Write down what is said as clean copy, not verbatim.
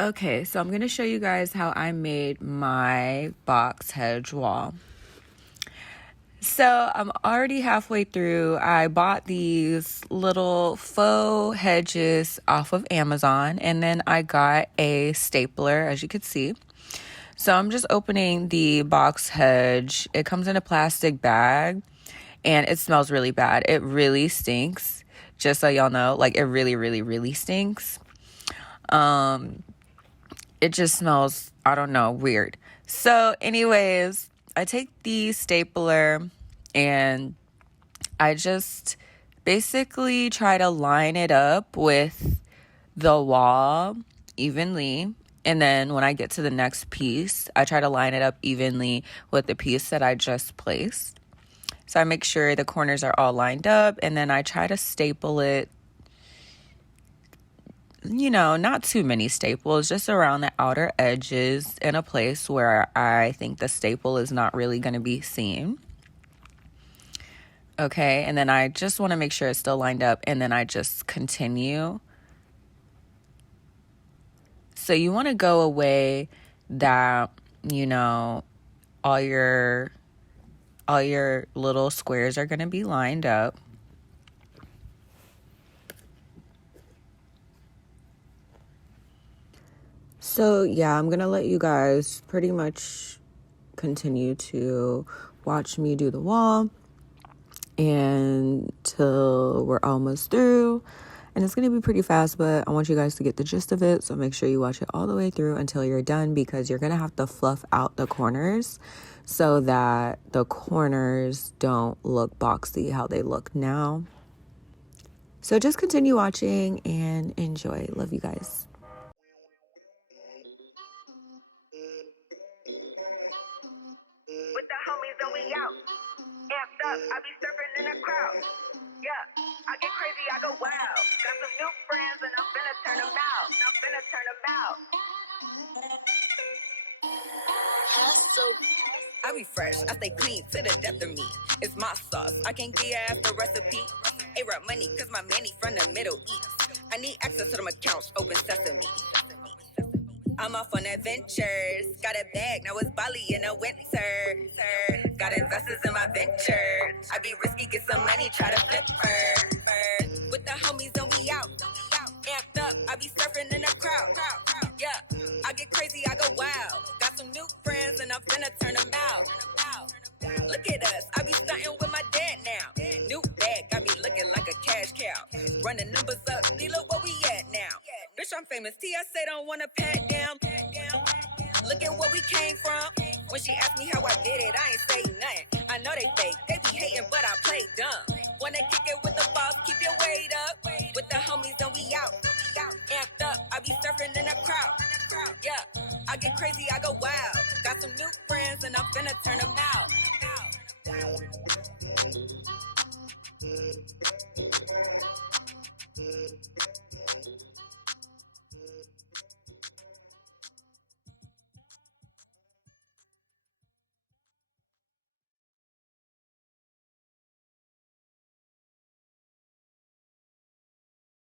Okay, so I'm going to show you guys how I made my box hedge wall. So I'm already halfway through. I bought these little faux hedges off of Amazon, and then I got a stapler, as you could see. So I'm just opening the box hedge. It comes in a plastic bag, and it smells really bad. It really stinks, just so y'all know. Like, it really, really, really stinks. It just smells, I don't know, weird. So anyways, I take the stapler and I just basically try to line it up with the wall evenly. And then when I get to the next piece, I try to line it up evenly with the piece that I just placed. So I make sure the corners are all lined up, and then I try to staple it, not too many staples, just around the outer edges in a place where I think the staple is not really going to be seen. Okay, and then I just want to make sure it's still lined up, and then I just continue. So you want to go away that, all your little squares are going to be lined up. So yeah, I'm going to let you guys pretty much continue to watch me do the wall until we're almost through. And it's going to be pretty fast, but I want you guys to get the gist of it. So make sure you watch it all the way through until you're done, because you're going to have to fluff out the corners so that the corners don't look boxy how they look now. So just continue watching and enjoy. Love you guys. With the homies and we out. Amped up, I be surfing in the crowd. Yeah, I get crazy, I go wild. Got some new friends and I'm finna turn them out. I be fresh, I stay clean to the death of me. It's my sauce, I can't give your ass the recipe. A-Rap money, cause my manny from the Middle East. I need access to them accounts, open sesame. I'm off on adventures. Got a bag, now it's Bali in the winter. Got investors in my ventures. I be risky, get some money, try to flip her. With the homies and we out. Amped up, I be surfing in the crowd. Yeah, I get crazy, I go wild. Got some new friends and I'm finna turn them out. Look at us, I be stunting with my dad now. New bag got me looking like a cash cow. Running numbers up, see look where we at now. Bitch, I'm famous, T.I.S.A. don't wanna pat down. Look at where we came from. When she asked me how I did it, I ain't say nothing. I know they fake, they be hating, but I play dumb. Wanna kick it with the boss, keep your weight up. With the homies and we out. Amped up, I be surfing in the crowd. Yeah, I get crazy, I go wild. Got some new friends and I'm finna turn them out.